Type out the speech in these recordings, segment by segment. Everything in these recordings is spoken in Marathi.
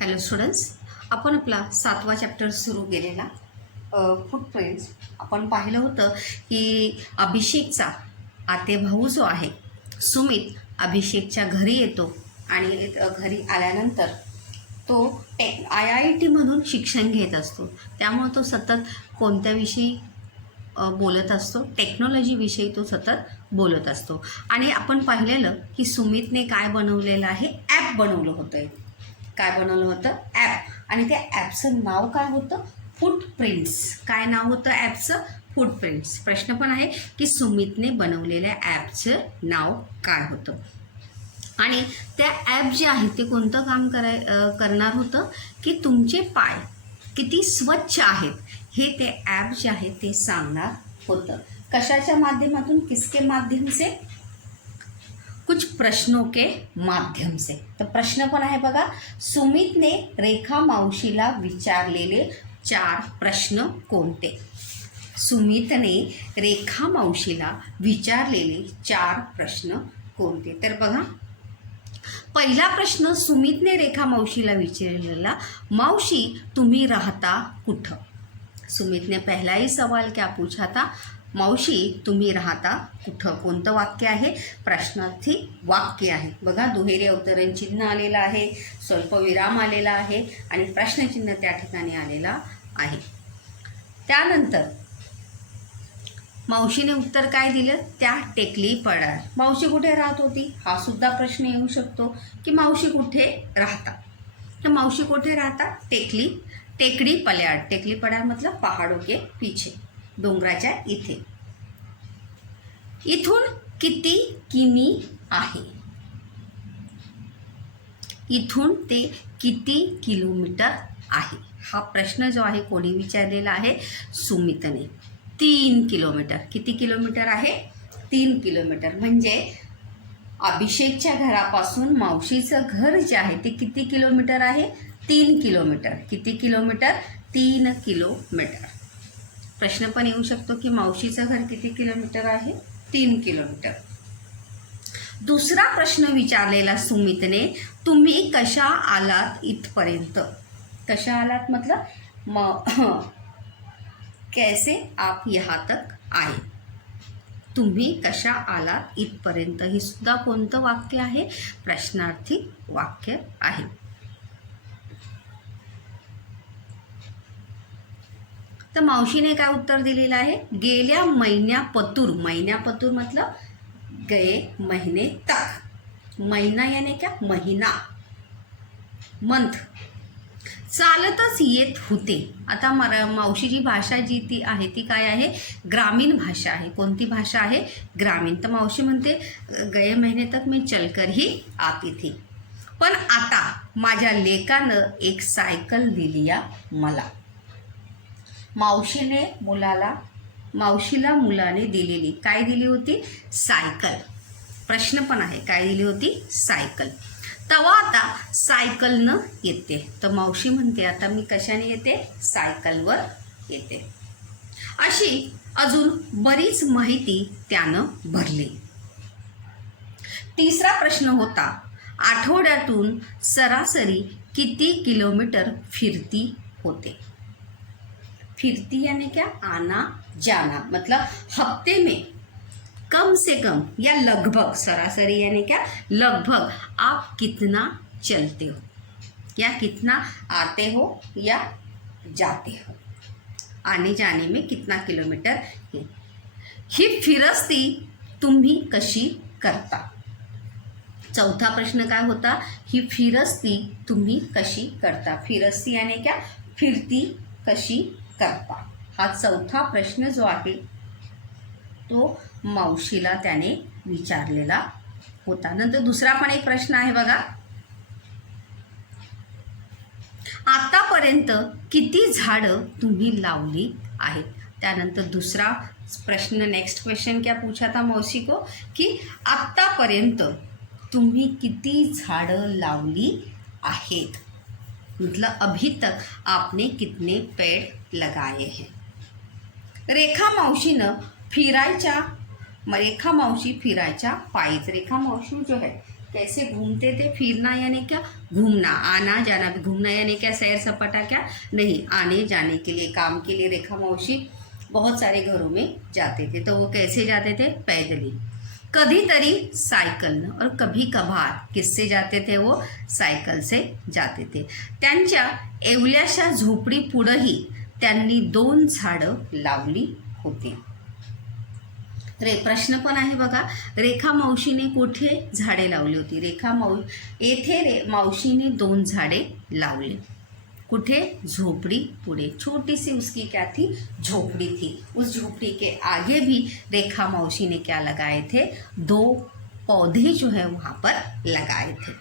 हॅलो स्टुडंट्स, आपण आपला 7वा चॅप्टर सुरू केलेला फुटप्रिंट्स. आपण पाहिलं होतं की अभिषेकचा आतेभाऊ जो आहे सुमित अभिषेकच्या घरी येतो आणि घरी आल्यानंतर तो IIT म्हणून शिक्षण घेत असतो. त्यामुळे तो सतत कोणत्याविषयी बोलत असतो, टेक्नॉलॉजीविषयी तो सतत बोलत असतो. आणि आपण पाहिलेलं की सुमितने काय बनवलेलं आहे, ॲप बनवलं होतं. काय बनवलं होतं? ॲप. आणि त्या ॲपचं नाव काय होतं? फुटप्रिंट्स. काय नाव होतं ॲपचं? फुटप्रिंट्स. प्रश्न पण आहे की सुमितने बनवलेल्या ॲपचं नाव काय होतं. आणि त्या ॲप जे आहे ते कोणतं काम करणार होतं की तुमचे पाय किती स्वच्छ आहेत हे ते ॲप जे आहे ते सांगणार होतं. कशाच्या माध्यमातून? किसके माध्यम से? कुछ प्रश्नों के माध्यम से. तर प्रश्न पण आहे बघा, सुमितने रेखा मावशीला विचारलेले 4 प्रश्न कोणते? सुमितने रेखा मावशीला विचारलेले 4 प्रश्न कोणते? तर बघा, पहिला प्रश्न सुमितने रेखा मावशीला विचारलेला, मावशी तुम्ही राहता कुठं? सुमित ने पहला ही सवाल क्या पूछा था? मावशी तुम्ही राहता कुठं? कोणतं वाक्य आहे? प्रश्नार्थी वाक्य आहे. बघा, दुहेरी अवतरण चिन्ह आलेलं आहे, स्वल्पविराम आलेला आहे आणि प्रश्नचिन्ह त्या ठिकाणी आलेला आहे. त्यानंतर मावशीने उत्तर काय दिलं? त्या टेकली पडार. मावशी कुठे राहत होती? हा सुद्धा प्रश्न येऊ शकतो की मावशी कुठे राहता. तर मावशी कुठे राहता? टेकडी पल्याड. टेकली पडार मतलब पहाड़ों के पीछे, डोंगराच्या इथे. इथून किती किमी आहे? इथून ते किती किलोमीटर आहे? हा प्रश्न जो आहे कोणी विचारलेला आहे? सुमितने. 3 किलोमीटर. किती किलोमीटर आहे? 3 किलोमीटर. म्हणजे अभिषेकच्या घरापासून मावशीचं घर जे आहे ते किती किलोमीटर आहे? 3 किलोमीटर. किती किलोमीटर? 3 किलोमीटर. प्रश्न पण येऊ शकतो की मावशीचं घर किती किलोमीटर आहे? 3 किलोमीटर. दुसरा प्रश्न विचारलेला सुमितने, तुम्ही कशा आलात इथपर्यंत? कशा आलात मतलब कैसे आप यहाँ तक आए? तुम्ही कशा आलात इथपर्यंत हे सुद्धा कोणतं वाक्य आहे? प्रश्नार्थी वाक्य आहे. तर मावशीने काय उत्तर दिलेलं आहे? गेल्या महिन्यापतूर. महिन्यापतूर मतलब गए महीने तक. महीना यानी क्या? महीना, मंथ. चालतच येत होते. आता मावशीची भाषा जी ती आहे ती काय आहे? ग्रामीण भाषा आहे. कोणती भाषा आहे? ग्रामीण. तर मावशी म्हणते गए महीने तक मैं चलकर ही आती थी, पण आता माझ्या लेकानं एक सायकल दिली या मला. मावशीला मुलाने दिलेली काय दिली होती? सायकल. प्रश्न पण आहे, काय दिली होती? सायकल. तेव्हा आता सायकलनं येते. तर मावशी म्हणते आता मी कशाने येते? सायकलवर येते. अशी अजून बरीच माहिती त्यानं भरली. तिसरा प्रश्न होता, आठवड्यातून सरासरी किती किलोमीटर फिरती होते? फिरती यानी क्या? आना जाना. मतलब हफ्ते में कम से कम या लगभग, सरासरी यानी क्या? लगभग आप कितना चलते हो या कितना आते हो या जाते हो. आने जाने में कितना किलोमीटर है. ही फिरस्ती तुम्ही कशी करता? चौथा प्रश्न काय होता? ही फिरस्ती तुम्ही कशी करता? फिरस्ती यानी क्या? फिरती कशी करता. हा चौथा प्रश्न जो आहे तो मावशीला त्याने विचारलेला होता. नंतर दुसरा पण एक प्रश्न आहे बघा, आतापर्यंत किती झाडं तुम्ही लावली आहेत? त्यानंतर दुसरा प्रश्न, नेक्स्ट क्वेश्चन क्या पूछा था मौसी को कि आतापर्यंत तुम्ही किती झाडं लावली आहेत? मतलब अभी तक आपने कितने पेड़ लगाए हैं. रेखा मावशी फिरायच्या पायीच. रेखा मावशी जो है कैसे घूमते थे? फिरना यानी क्या? घूमना, आना जाना। घूमना यानी क्या? सैर सपाटा क्या? नहीं, आने जाने के लिए, काम के लिए रेखा मौसी बहुत सारे घरों में जाते थे। तो वो कैसे जाते थे? पैदल। कधीतरी सायकलनं और कभी कभार किससे जाते थे? वो सायकल से जाते थे। त्यांच्या एवल्याशा झोपडी पुढंही त्यांनी 2 झाडं लावली होती. प्रश्न पण आहे बघा, रेखा मावशीने कुठे झाडे लावली होती? येथे मावशीने 2 झाडे लावले. कुठे? झोपड़ी पुढे. छोटी सी उसकी क्या थी? झोपड़ी थी. उस झोपड़ी के आगे भी रेखा मौसी ने क्या लगाए थे? 2 पौधे जो है वहां पर लगाए थे.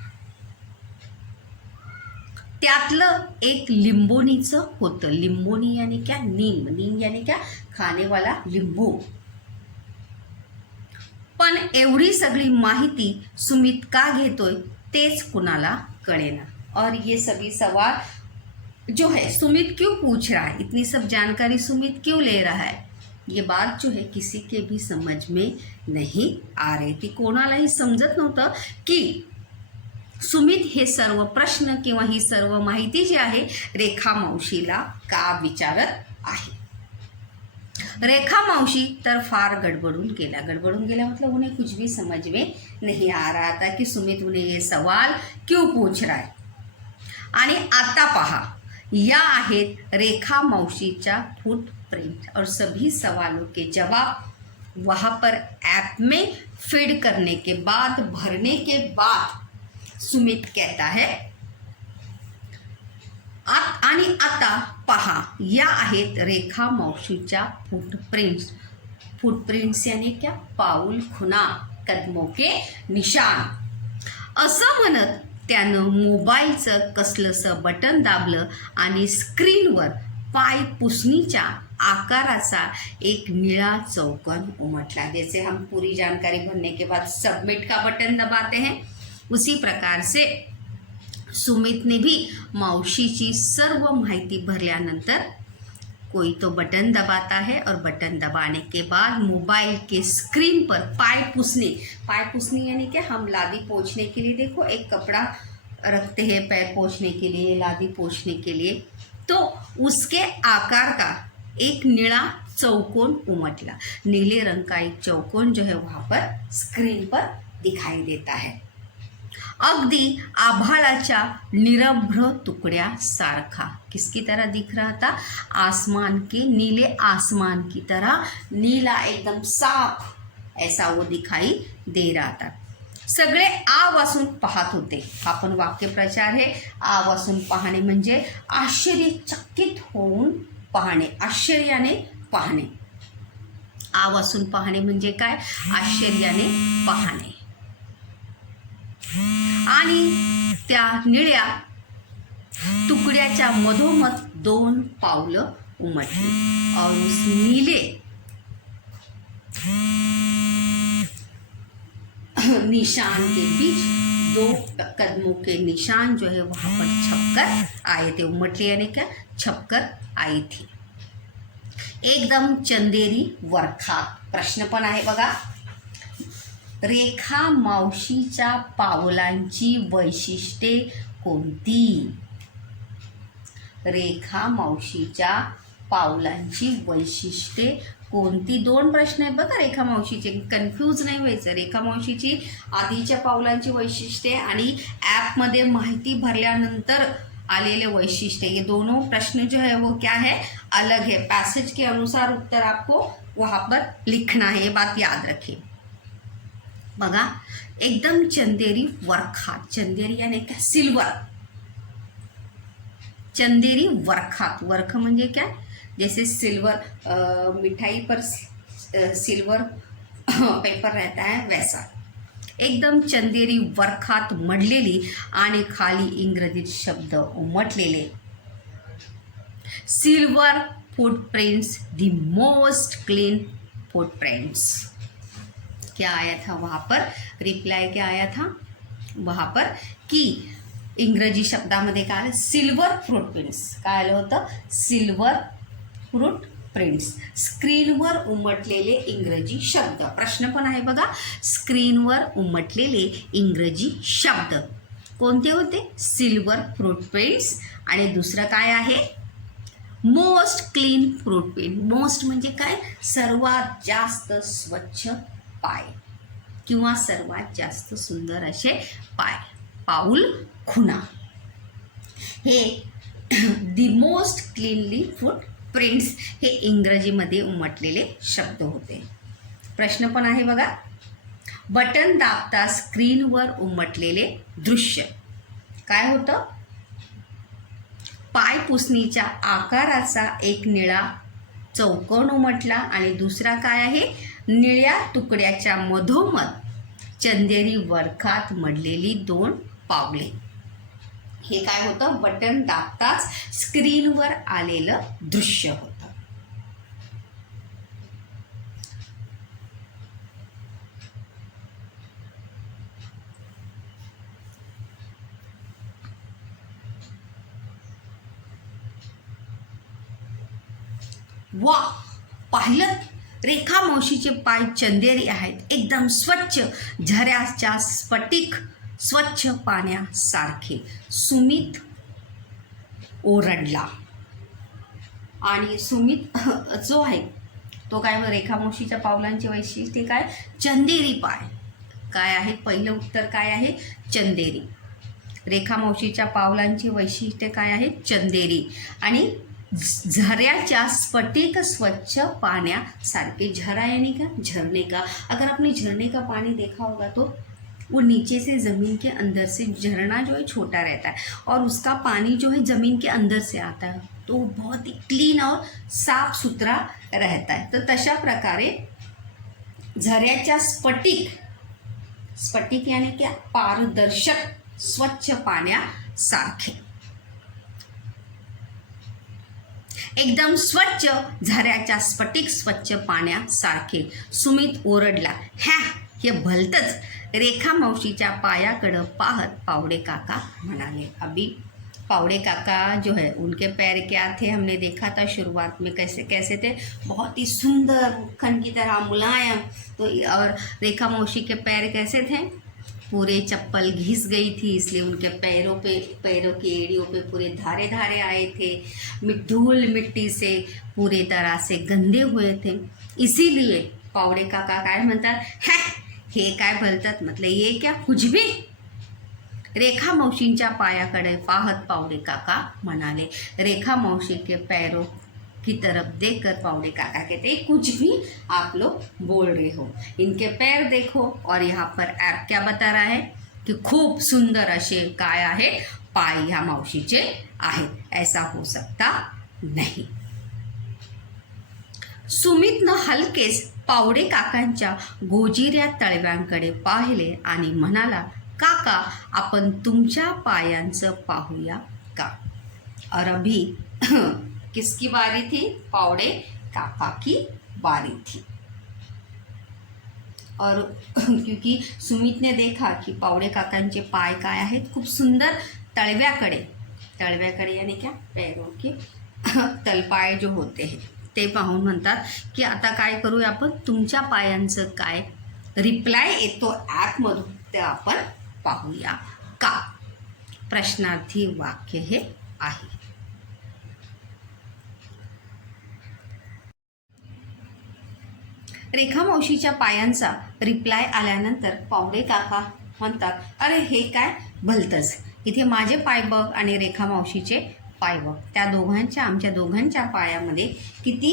त्यातलं एक लिंबोनीचं होतं. लिंबोनी यानी क्या? नीम. नीम यानी क्या? खाने वाला लिंबू. पण एवढी सगळी माहिती सुमित का घेतोय तेच कुणाला कळेना. और ये सभी सवाल जो है सुमित क्यों पूछ रहा है, इतनी सब जानकारी सुमित क्यों ले रहा है, ये बात जो है किसी के भी समझ में नहीं आ रही थी. कोणालाही समजत नव्हतं की सुमित हे सर्व प्रश्न किंवा ही सर्व माहिती जी आहे रेखा मावशीला का विचारत आहे. रेखा मौसी तर फार गड़बड़ून गेला मतलब उन्हें कुछ भी समझ में नहीं आ रहा था कि सुमित उन्हें ये सवाल क्यों पूछ रहा है. आणि आता पहा, या आहेत रेखा मौसीच्या फुटप्रिंट और सभी सवालों के जवाब वहाँ पर ऐप में फीड करने के बाद, भरने के बाद सुमित कहता है आणि आता पहा, या आहेत रेखा मौसीच्या फुटप्रिंट्स यानी क्या? पाऊल खुणा, कदमों के निशान. असं म्हणत त्यानं मोबाईलचं कसलंसं बटन दाबलं आणि स्क्रीनवर पाय पुसणीच्या आकाराचा एक निळा चौकोन उमटला. जैसे हम पूरी जानकारी भरने के बाद सबमिट का बटन दबाते हैं, उसी प्रकार से सुमित ने भी मौसीची सर्व माहिती भरल्यानंतर कोई तो बटन दबाता है और बटन दबाने के बाद मोबाइल के स्क्रीन पर पाय पुसने यानी क्या? हम लादी पोंछने के लिए, देखो एक कपड़ा रखते हैं पैर पोंछने के लिए, लादी पोंछने के लिए, तो उसके आकार का एक नीला चौकोन उमटला. नीले रंग का एक चौकोन जो है वहाँ पर स्क्रीन पर दिखाई देता है. अगदी आभाळाच्या निरभ्र तुकड्या सारखा. किसकी तरह दिख रहा था? आसमान के, नीले आसमान की तरह नीला एकदम साफ ऐसा वो दिखाई दे रहा था. सगळे आ वासून पाहत होते. हा पण वाक्यप्रचार है. आ वासून पाहणे म्हणजे आश्चर्यचकित होऊन पाहणे, आश्चर्याने पाहणे. आ वासून पाहणे म्हणजे काय? आश्चर्याने पाहणे. आणि त्या निळ्या तुकड्याच्या मधोमध 2 पावलं उमटली. और उस नीले निशान के बीच 2 कदमों के निशान जो है वहां पर छपकर आए थे. उमटली यानी क्या? छपकर आई थी. एकदम चंदेरी वरखा. प्रश्न पण आहे बघा, रेखा मावशीच्या पावलांची वैशिष्ट्ये कोणती? रेखा मावशीच्या पावलांची वैशिष्ट्ये कोणती? 2 प्रश्न आहेत बघा रेखा मावशीचे, कन्फ्यूज नाही व्हायचं. रेखा मावशीची आधीच्या पावलांची वैशिष्ट्ये आणि ॲपमध्ये माहिती भरल्यानंतर आलेले वैशिष्ट्य, ये दोनों प्रश्न जो है वो क्या है? अलग है. पैसेज के अनुसार उत्तर आपको वहाँ पर लिखना है, ये बात याद रखिए. बघा, एकदम चंदेरी वरखा. चंदेरी यानी क्या? सिल्वर. चंदेरी वरखात. वर्ख म्हणजे क्या? जैसे सिल्वर मिठाई पर सिल्वर पेपर रहता है वैसा. एकदम चंदेरी वरखात मढलेली आणि खाली इंग्रजीत शब्द उमटलेले. Silver footprints, the most clean footprints. क्या आया था वहाँ पर? रिप्लाई क्या आया था वहाँ पर कि इंग्रजी शब्दामध्ये काय आलं? Silver footprints. काय आलं होतं? Silver prints. स्क्रीनवर उमटलेले इंग्रजी शब्द. प्रश्न पण आहे बघा. स्क्रीनवर उमटलेले इंग्रजी शब्द कोणते होते? सिल्वर फ्रूट पेंट्स आणि दुसरं काय आहे? Most clean fruit paint. Most म्हणजे काय? सर्वात जास्त स्वच्छ पाय किंवा सर्वात जास्त सुंदर असे पाय, पाऊल खुणा. हे the most cleanly foot prints हे इंग्रजीमध्ये उमटलेले शब्द होते. प्रश्न पण आहे बघा. बटन दाबता स्क्रीनवर उमटलेले दृश्य काय होतं? पाय पुसणीच्या आकाराचा एक निळा चौकोन उमटला आणि दुसरा काय आहे? निळ्या तुकड्याच्या मधोमध चंदेरी वर्खात मडलेली 2 पावले. हे काय होतं? बटन दाबताच स्क्रीनवर आलेलं दृश्य होतं. वा, पाहिलं? रेखा मावशीचे पाय चंदेरी आहेत, एकदम स्वच्छ, झऱ्याच्या स्फटिक स्वच्छ पाण्यासारखे. सुमित ओरडला. आणि सुमित जो आहे तो काय? रेखा मावशीच्या पावलांचे वैशिष्ट्य काय? चंदेरी पाय. काय आहे? पहिलं उत्तर काय आहे? चंदेरी. रेखा मावशीच्या पावलांची वैशिष्ट्य काय आहे? चंदेरी. आणि झऱ्याच्या स्फटिक स्वच्छ पाण्यासारखे. झरा यानी क्या? झरने का. अगर आपने झरने का पानी देखा होगा तो वो नीचे से ज़मीन के अंदर से, झरना जो है छोटा रहता है और उसका पानी जो है ज़मीन के अंदर से आता है, तो बहुत ही क्लीन और साफ सुथरा रहता है. तर तशा प्रकारे झऱ्याच्या स्फटिक, स्फटिक यानी क्या? पारदर्शक स्वच्छ पाण्यासारखे. एकदम स्वच्छ झऱ्याच्या स्फटिक स्वच्छ पाण्यासारखे. सुमित ओरडला. ह्या, हे भलतंच. रेखा मावशीच्या पायाकडं पाहत पावडे काका म्हणाले. अभी पावड़े काका जो है उनके पैर क्या थे? हमने देखा था शुरुआत में कैसे कैसे थे, बहुत ही सुंदर, मक्खन की तरह मुलायम. तो और रेखा मौसी के पैर कैसे थे? पूरे चप्पल घिस गई थी, इसलिए उनके पैरों की एड़ियों पे पूरे धारे धारे आए थे. धूल मिट्टी से पूरे तरह से गंदे हुए थे. इसीलिए पावड़े काका काय म्हणतात? हे काय बोलतात? मतलब ये क्या? कुछ भी. रेखा मौशींच्या पायाकडे पाहत पावड़े काका म्हणाले. रेखा मौसी के पैरों की तरफ देखकर पावड़े काका कहते, कुछ भी आप लोग बोल रहे हो, इनके पैर देखो. और यहाँ पर ऐप क्या बता रहा है कि खूप सुंदर असे काय आहे? पाय ह्या मावशीचे आहेत. ऐसा हो सकता नहीं. सुमितनं हलकेच पावडे काकांच्या गोजिऱ्या तळव्यांकडे पाहिले आणि म्हणाला, काका, आपण तुमच्या पायांचं पाहूया का? और अभी किसकी बारी थी? पावड़े काका की बारी थी. और क्योंकि सुमित ने देखा कि पावड़े काकांचे पाय काय आहेत? खूप सुंदर तळव्याकडे. तळव्याकडे यानी क्या? पैरों के तलपाय जो होते हैं ते पाहून म्हणतात की आता काय करूया आपण? तुमच्या पायांचं काय? रिप्लाय येतो ॲपमधून, ते आपण पाहूया का? प्रश्नार्थी वाक्य हे आहे. रेखा मावशीच्या पायांचा रिप्लाय आल्यानंतर पावडे काका म्हणतात, अरे हे काय भलतंच. इथे माझे पाय बघ आणि रेखा मावशीचे पाय बघ. त्या दोघांच्या, आमच्या दोघांच्या पायामध्ये किती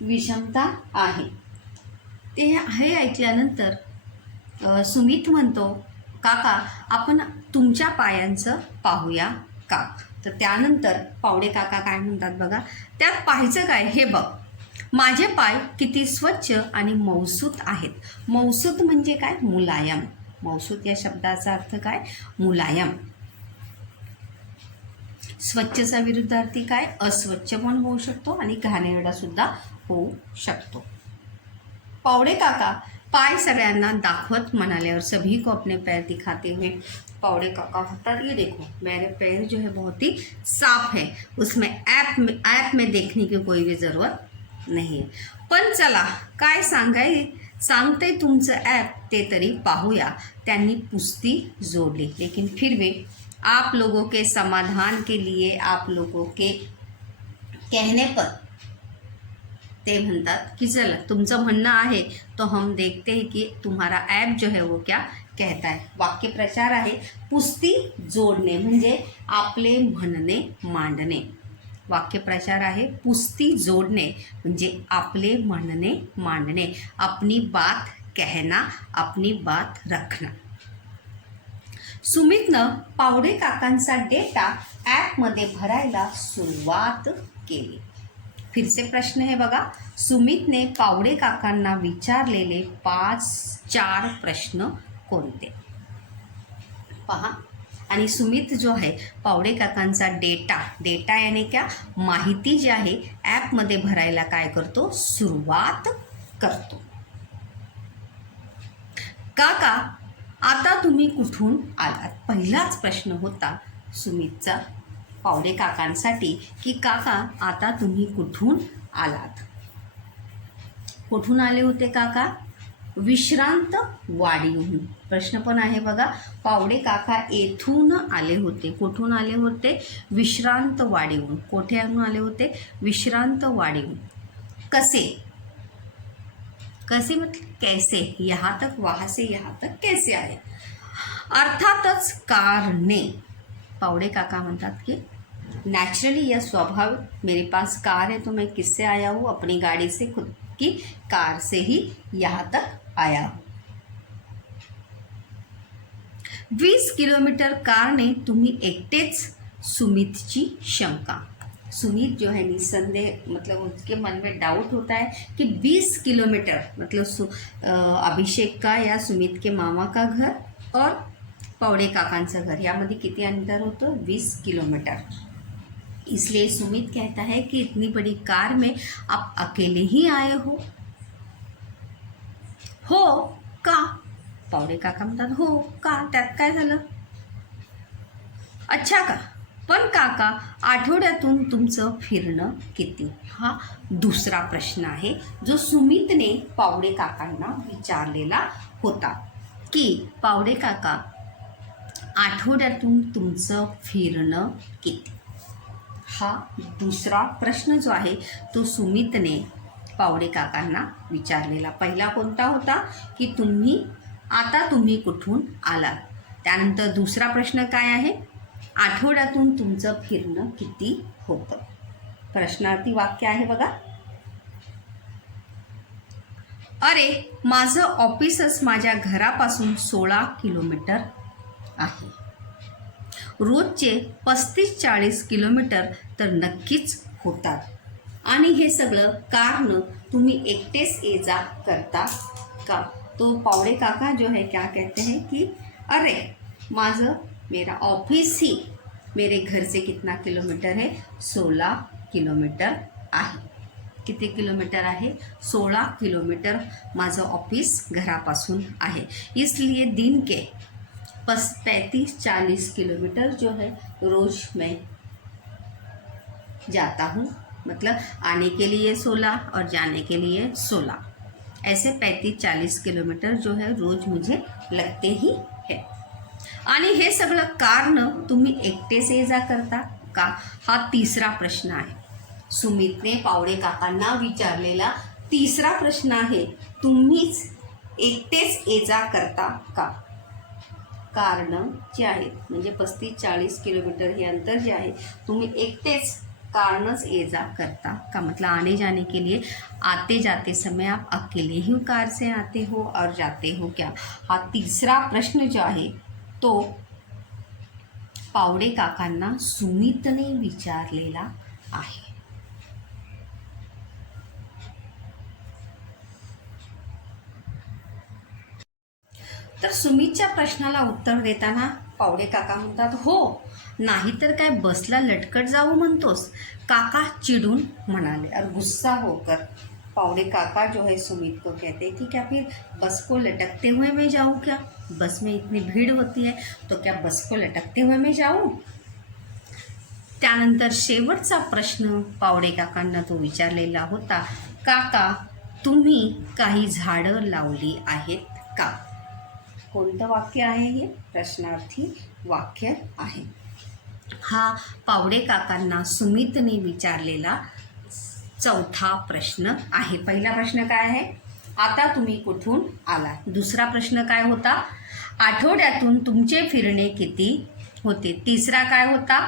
विषमता आहे. ते हे ऐकल्यानंतर सुमित म्हणतो, काका, आपण तुमच्या पायांचं पाहूया का? तर त्यानंतर पावडे काका काय म्हणतात बघा, त्यात पाहायचं काय? हे बघ, माझे पाय किती स्वच्छ आणि मौसूत आहेत. मौसूत म्हणजे काय? मुलायम. मौसूत या शब्दाचा अर्थ काय? मुलायम. स्वच्छचा विरुद्धार्थी काय? अस्वच्छ पण होऊ शकतो आणि घाणेरडा सुद्धा होऊ शकतो. पावडे काका पाय सगळ्यांना दाखवत म्हणाले और सभी को अपने पैर दिखाते हुए पावड़े काका कहता ये देखो मेरे पैर जो है बहुत ही साफ है, उसमें ऐप में देखने की कोई भी ज़रूरत नाही आहे. पण चला काय सांगते तुमचं ॲप ते तरी पाहूया. त्यांनी पुस्ती जोडली. लेकिन फिर भी आप लोगों के समाधान के लिए, आप लोगों के कहने पर ते म्हणतात की चला तुमचं म्हणणं आहे तो हम देखते हैं कि तुम्हारा ॲप जो है वो क्या कहता है. वाक्यप्रचार आहे पुस्ती जोडणे म्हणजे आपले म्हणणे मांडणे. वाक्यप्रचार आहे पुस्ती जोड़ने म्हणजे आपले म्हणणे मांडणे, अपनी बात कहना, अपनी बात रखना. सुमितनं पावडे काकांचा डेटा ॲपमध्ये भरायला सुरुवात केली. फिर से प्रश्न है बघा. सुमितने पावडे काकांना विचारलेले 4 प्रश्न कोणते पहा. आणि सुमित जो आहे पावडे काकांचा डेटा यानी क्या माहिती जी आहे ॲपमध्ये भरायला काय करतो सुरुवात करतो. काका आता तुम्ही कुठून आलात. पहिलाच प्रश्न होता सुमितचा पावडे काकांसाठी की काका आता तुम्ही कुठून आलात. कुठून आले होते काका. विश्रांत वाडीहून. प्रश्न पण आहे बघा. पावडे काका येथून आले होते. कुठून आले होते विश्रांत वाडीहून. कोठ्याहून आले होते विश्रांत वाडीहून. कसे मतलब कैसे, यहाँ तक वहाँ से यहाँ तक कैसे आए. अर्थातच कारने. पावडे काका म्हणतात की नेचुरली या स्वाभाविक मेरे पास कार है तो मैं किससे आया हूँ अपनी गाड़ी से, खुद की कार से ही यहाँ तक आया हूँ. 20 किलोमीटर कारने तुम्ही एकटेच. सुमितची शंका. सुमित जो है निसंदेह मतलब उसके मन में डाउट होता है कि 20 किलोमीटर मतलब अभिषेक का या सुमित के मामा का घर और पावडे काकांचं घर यामध्ये किती अंतर होतं 20 किलोमीटर. इसलिए सुमित कहता है कि इतनी बड़ी कार में आप अकेले ही आए हो का. पावडे काका म्हणतात हो का, त्यात काय झालं. अच्छा का. पण काका आठवड्यातून तुमचं फिरणं किती. हा दुसरा प्रश्न आहे जो सुमितने पावडे काकांना विचारलेला होता की पावडे काका आठवड्यातून तुमचं फिरणं किती. हा दुसरा प्रश्न जो आहे तो सुमितने पावडे काकांना विचारलेला. पहिला कोणता होता की तुम्ही कुठून आलात. त्यानंतर दुसरा प्रश्न काय आहे आठवड्यातून तुमचं फिरणं किती होतं. प्रश्नार्थी वाक्य आहे बघा. अरे माझं ऑफिसच माझ्या घरापासून 16 किलोमीटर आहे. रोजचे 35-40 किलोमीटर तर नक्कीच होतात. आणि हे सगळं कारण तुम्ही एकटेच ये जा करता का. तो पावडे काका जो है क्या कहते हैं कि अरे मेरा ऑफिस ही मेरे घर से कितना किलोमीटर है 16 किलोमीटर आहे. किती किलोमीटर आहे 16 किलोमीटर माझं ऑफिस घरापासून आहे. इसलिए दिन के 35-40 किलोमीटर जो है रोज़ मैं जाता हूँ. मतलब आने के लिए 16 और जाने के लिए 16. ऐसे 35-40 किलोमीटर जो है रोज़ मुझे लगते ही है. आणि हे सगळं कारण तुम्ही एकटेच ये जा करता का. हा तिसरा प्रश्न आहे. सुमितने पावडे काकांना विचारलेला तिसरा प्रश्न आहे. तुम्हीच एकटेच ये जा करता का. कारण जे आहेत म्हणजे 35-40 किलोमीटर हे अंतर जे आहे तुम्ही एकटेच कारणच ये जा करता का. मतलब आने जाने के लिए आते जाते समय आप अकेले ही कार से आते हो और जाते हो क्या. हा तिसरा प्रश्न जो आहे तो पावडे काकांना सुमितने विचारलेला आहे. तर सुमितच्या प्रश्नाला उत्तर देताना पावडे काका म्हणतात हो नाहीतर काय बसला लटकट जाऊ म्हणतोस. काका चिडून म्हणाले और गुस्सा होकर पावड़े काका जो है सुमित को कहते हैं कि क्या फिर बस को लटकते हुए मैं जाऊँ क्या, बस में इतनी भीड़ होती है तो क्या बस को लटकते हुए मैं जाऊँ. त्यानंतर शेवटचा प्रश्न पावडे काकांना तो विचारलेला होता, काका तुम्ही काही झाडं लावली आहेत का. कोणतं वाक्य आहे हे, प्रश्नार्थी वाक्य आहे. हा पावडे काकांना सुमितने विचारलेला चौथा प्रश्न आहे. पहिला प्रश्न काय आहे, आता तुम्ही कुठून आला. दुसरा प्रश्न काय होता, आठवड्यातून तुमचे फिरणे किती होते. तिसरा काय होता,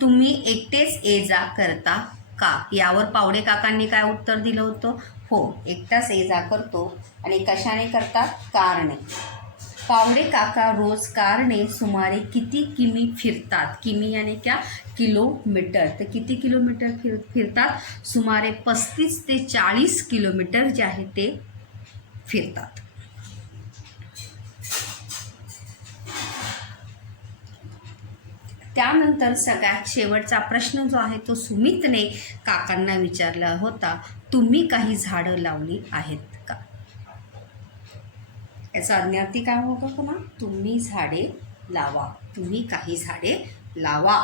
तुम्ही एकटेच ये जा करता का. यावर पावडे काकांनी काय उत्तर दिलं होतं, हो एकटाच ये जा करतो. आणि कशाने करतात, कारने. पावडे काका रोज कारने सुमारे किती किमी फिरतात. किमी यानी क्या, किलोमीटर. तर किती किलोमीटर फिरतात, सुमारे 35 ते 40 किलोमीटर जे आहे ते फिरतात. त्यानंतर सगळ्यात शेवटचा प्रश्न जो आहे तो सुमितने काकांना विचारला होता, तुम्ही काही झाडं लावली आहेत का. याचा अर्थ काय होतो पुन्हा, तुम्ही झाडे लावा. तुम्ही काही झाडे लावा.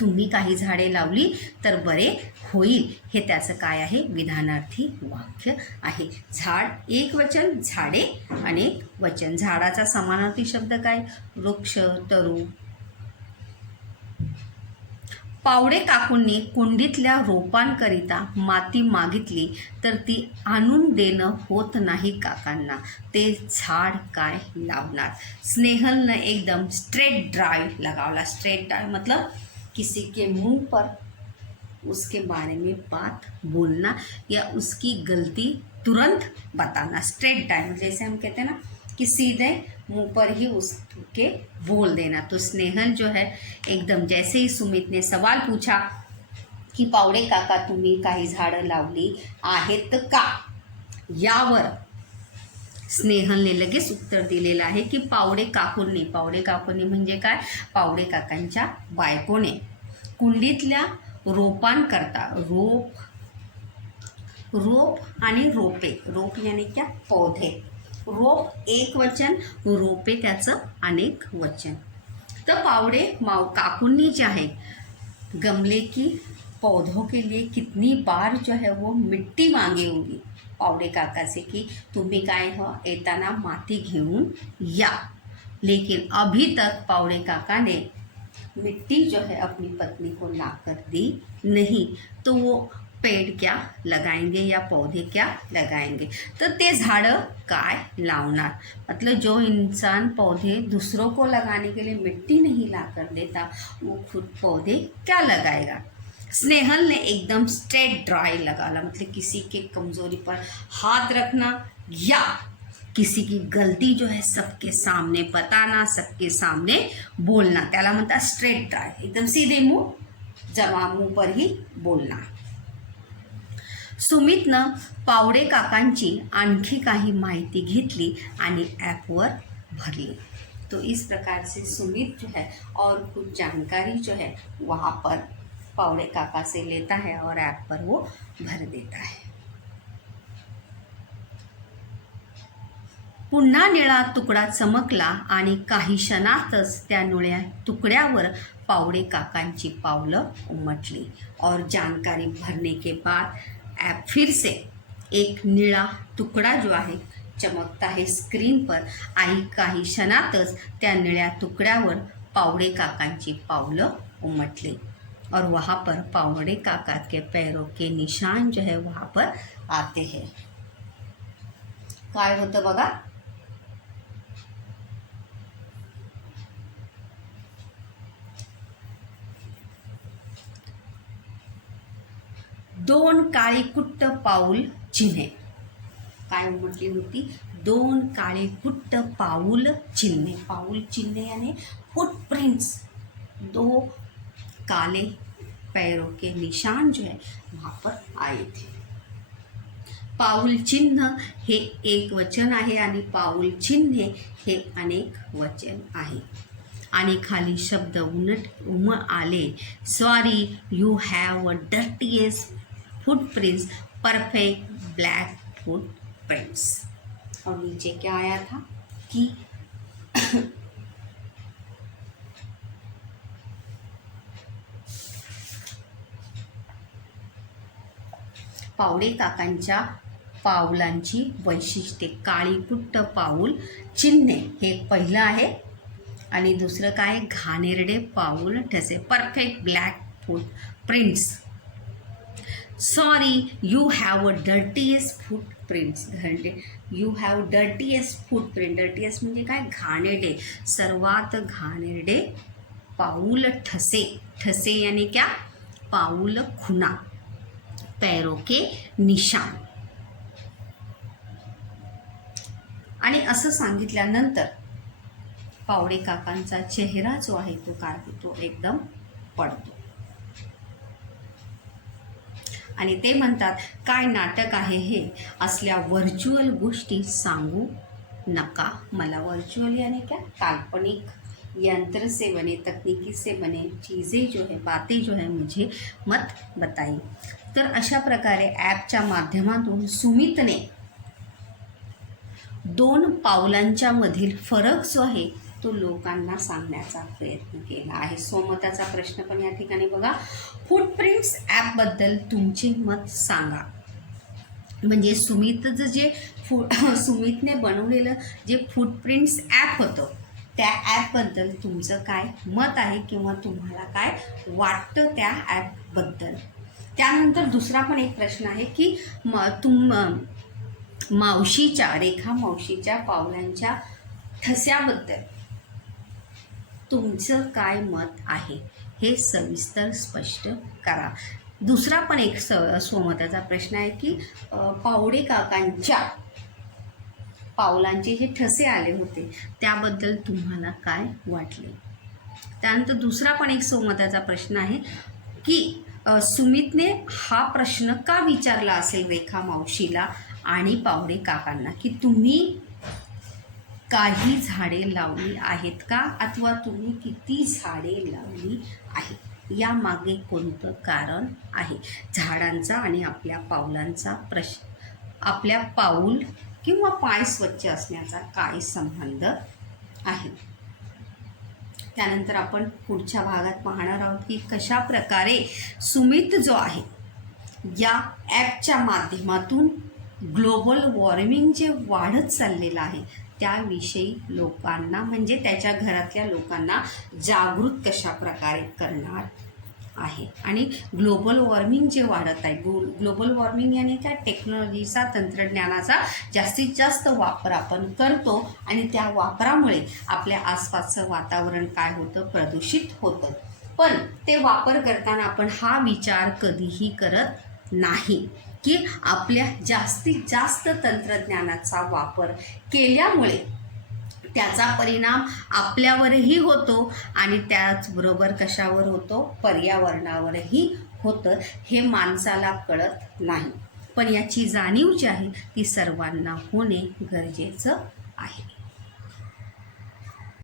तुम्ही काही झाडे लावली तर बरे होईल, हे त्याचं काय आहे, विधानार्थी वाक्य आहे. झाड एक वचन, झाडे अनेक वचन. झाडाचा समानार्थी शब्द काय, वृक्ष, तरू. पावडे काकूंनी कुंडीतल्या रोपांकरिता माती मागितली तर ती आणून देणं होत नाही काकांना. ते झाड काय लावणार. स्नेहलने एकदम स्ट्रेट ड्राइव लगावला. स्ट्रेट ड्राइव मतलब किसी के मुंह पर उसके बारे में बात बोलना या उसकी गलती तुरंत बताना. स्ट्रेट ड्राइव जैसे हम कहते हैं ना कि सीधे मुंह पर ही उसके बोल देना. तो स्नेहल जो है एकदम जैसे ही सुमित ने सवाल पूछा की पावडे काका तुम्ही काही झाडं लावली आहेत का, यावर स्नेहलने लगेच उत्तर दिलेलं आहे की पावडे काकूंनी. पावडे काकूंनी म्हणजे काय, पावडे काकांच्या बायकोने कुंडीतल्या रोपांकरता, रोप आणि रोपे. रोप यानी क्या, पौधे. रोप एक वचन, रोपे त्याचं अनेक वचन. तर पावडे काकूंनी जो है गमले की पौधों के लिए कितनी बार जो है वो मिट्टी मांगी होगी पावडे काका से कि तुम्ही काय हो येताना माती घेऊन या. लेकिन अभी तक पावडे काका ने मिट्टी जो है अपनी पत्नी को लाकर दी नहीं. तो वो पेड़ क्या लगाएंगे या पौधे क्या लगाएंगे. तर ते झाड़ं काय लावणार. मतलब जो इंसान पौधे दूसरों को लगाने के लिए मिट्टी नहीं ला कर देता वो खुद पौधे क्या लगाएगा. स्नेहल ने एकदम स्ट्रेट ड्राई लगाला. मतलब किसी के कमज़ोरी पर हाथ रखना या किसी की गलती जो है सबके सामने बताना, सबके सामने बोलना, त्याला म्हणतात स्ट्रेट ड्राई. एकदम सीधे मुंह, जमा मुंह पर ही बोलना. सुमितनं पावडे काकांची आणखी काही माहिती घेतली आणि ॲपवर भरली. तो इस प्रकार से सुमित जो है और कुछ जानकारी जो है वहाँ पर पावडे काका से लेता है और ऐप पर वो भर देता है. पुन्हा निळा तुकडा चमकला आणि काही क्षणातच त्या निळ्या तुकड्यावर पावडे काकांची पावलं उमटली. और जानकारी भरने के बाद ऐप फिर से एक नीला टुकड़ा जो आहे चमकता है स्क्रीन पर. आणि काही क्षणातच त्या निळ्या तुकड्यावर पावडे काकांची पावलं उमटली और वहाँ पर पावडे काका के पैरों के निशान जो है वहाँ पर आते हैं. काय होतं बघा, दोन काळी कुट्ट पाऊल चिन्हे. काय म्हटली होती, दोन काळे कुट्ट पाऊल चिन्हे. पाऊल चिन्हे यानी फुटप्रिंट्स. दो काले पैरों के निशान जो है वहाँ पर आए थे. पाऊल चिन्ह हे एक वचन आहे आणि पाऊल चिन्हे हे अनेक वचन आहे. आणि खाली शब्द आले, sorry you have a dirtiest footprints perfect black footprints. और नीचे क्या आया था कि पावडे काकांच्या पावलांची वैशिष्ट्ये, काळीकुट्ट पाऊल चिन्हे हे पहिलं आहे, आणि दुसरं काय, घाणेरडे पाऊल ठसे, perfect black footprints. Sorry you have a dirtiest footprints. You have dirtiest footprint. Dirtiest म्हणजे काय, घाणेरडे, सर्वात घाणेरडे पाऊल ठसे. ठसे यानी क्या, पाऊल खुना, पैरों के निशान. आणि असं सांगितल्यानंतर पावडे काकांचा चेहरा जो आहे तो काय होतो, एकदम पडतो. आणि ते म्हणतात, काय नाटक आहे हे, असल्या व्हर्च्युअल गोष्टी सांगू नका मला. व्हर्च्युअल यानी क्या, काल्पनिक, यंत्र से बने, तकनीकी से बने चीज़ें जो है, बातें जो है मुझे मत बताई. तर अशा प्रकारे ॲपच्या माध्यमातून सुमितने 2 पावलांच्या मधील फरक जो आहे तो लोकांना सांगण्याचा प्रयत्न केला आहे. स्वमताचा प्रश्न पण या ठिकाणी बघा, फुटप्रिंट्स ॲपबद्दल तुमचे मत सांगा. म्हणजे सुमितचं जे सुमितने बनवलेलं जे फुटप्रिंट्स ॲप होतं त्या ॲपबद्दल तुमचं काय मत आहे किंवा तुम्हाला काय वाटतं त्या ॲपबद्दल. त्यानंतर दुसरा पण एक प्रश्न आहे की मावशीच्या, रेखा मावशीच्या पावलांच्या ठस्याबद्दल तुमचं काय मत आहे हे सविस्तर स्पष्ट करा. दुसरा पण एक स्वमताचा प्रश्न आहे की पावडे काकांच्या पावलांचे जे ठसे आले होते त्याबद्दल तुम्हाला काय वाटले. त्यानंतर दुसरा पण एक स्वमताचा प्रश्न आहे की सुमितने हा प्रश्न का विचारला असेल रेखा मावशीला आणि पावडे काकांना की तुम्ही काही झाडे लावली आहेत का, अथवा तुम्ही किती झाडे लावली आहेत, यामागे कोणतं कारण आहे. झाडांचा आणि आपल्या पावलांचा प्रश्न, आपल्या पाऊल किंवा पाय स्वच्छ असण्याचा काय संबंध आहे. त्यानंतर आपण पुढच्या भागात पाहणार आहोत की कशा प्रकारे सुमित जो आहे या ॲपच्या माध्यमातून ग्लोबल वॉर्मिंग जे वाढत चाललेलं आहे त्याविषयी लोकांना, म्हणजे त्याच्या घरातल्या लोकांना जागृत कशा प्रकारे करणार आहे. आणि ग्लोबल वॉर्मिंग जे वाढत आहे, ग्लोबल वॉर्मिंग याने काय, टेक्नॉलॉजीचा, तंत्रज्ञानाचा जास्तीत जास्त वापर आपण करतो आणि त्या वापरामुळे आपल्या आसपासचं वातावरण काय होतं, प्रदूषित होतं. पण ते वापर करताना आपण हा विचार कधीही करत नाही की आपल्या जास्तीत जास्त तंत्रज्ञानाचा वापर केल्यामुळे त्याचा परिणाम आपल्यावरही होतो आणि त्याचबरोबर कशावर होतो, पर्यावरणावरही होतं. हे माणसाला कळत नाही, पण याची जाणीव जी आहे ती सर्वांना होणे गरजेचं आहे.